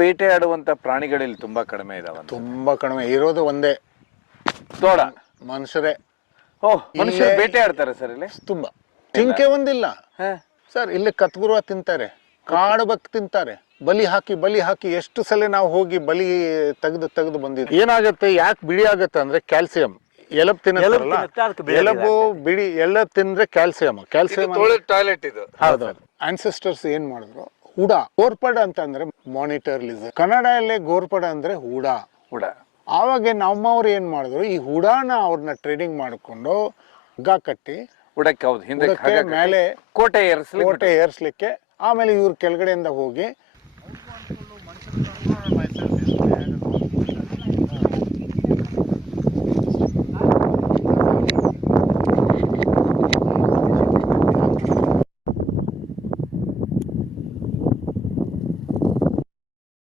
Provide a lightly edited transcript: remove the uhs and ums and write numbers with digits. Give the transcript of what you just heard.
ಬೇಟೆ ಆಡುವಂತ ಪ್ರಾಣಿಗಳಲ್ಲಿ ತುಂಬಾ ಕಡಿಮೆ ಇದಾವೆ. ತುಂಬಾ ಕಡಿಮೆ ಇರೋದು ಒಂದೇ ತೋಳ. ಮನುಷ್ಯರೇ. ಓಹ್, ಮನುಷ್ಯರು ಬೇಟೆ ಆಡ್ತಾರೆ ಸರ್ ಇಲ್ಲಿ? ತುಂಬಾ. ಜಿಂಕೆ ಒಂದಿಲ್ಲ ಸರ್, ಇಲ್ಲಿ ಕತ್ಗುರುವ ತಿಂತಾರೆ, ಕಾಡುಬಕ್ ತಿಂತಾರೆ. ಬಲಿ ಹಾಕಿ ಎಷ್ಟು ಸಲ ನಾವು ಹೋಗಿ ಬಲಿ ತೆಗೆದು ಬಂದಿದ್ವಿ. ಏನಾಗುತ್ತೆ, ಯಾಕೆ ಬಿಳಿ ಆಗತ್ತೆ ಅಂದ್ರೆ ಕ್ಯಾಲ್ಸಿಯಂ. ಎಲಬ್ ತಿನ್ನಲ್ಲ, ಎಲಬು ಬಿಳಿ ಎಲ್ಲ ತಿಂದ್ರೆ ಕ್ಯಾಲ್ಸಿಯಂ. ಟಾಯ್ಲೆಟ್ ಇದು. ಹೌದು. ಆನ್ಸೆಸ್ಟರ್ಸ್ ಏನ್ ಮಾಡಿದ್ರು, ಹುಡ. ಗೋರ್ಪಡ ಅಂತಂದ್ರೆ ಮಾನಿಟರ್ ಲಿಸರ್ಡ್, ಕನ್ನಡಲ್ಲೇ ಗೋರ್ಪಡ ಅಂದ್ರೆ ಹುಡ. ಆವಾಗ ನಮ್ಮವ್ರು ಏನ್ ಮಾಡಿದ್ರು, ಈ ಹುಡಾನ ಅವ್ರನ್ನ ಟ್ರೇಡಿಂಗ್ ಮಾಡಿಕೊಂಡು ಹಗ್ಗ ಕಟ್ಟಿ ಹುಡಕ್ಕೆ ಮೇಲೆ ಕೋಟೆ ಏರ್ಸ್ಲಿಕ್ಕೆ, ಆಮೇಲೆ ಇವ್ರ ಕೆಳಗಡೆಯಿಂದ ಹೋಗಿ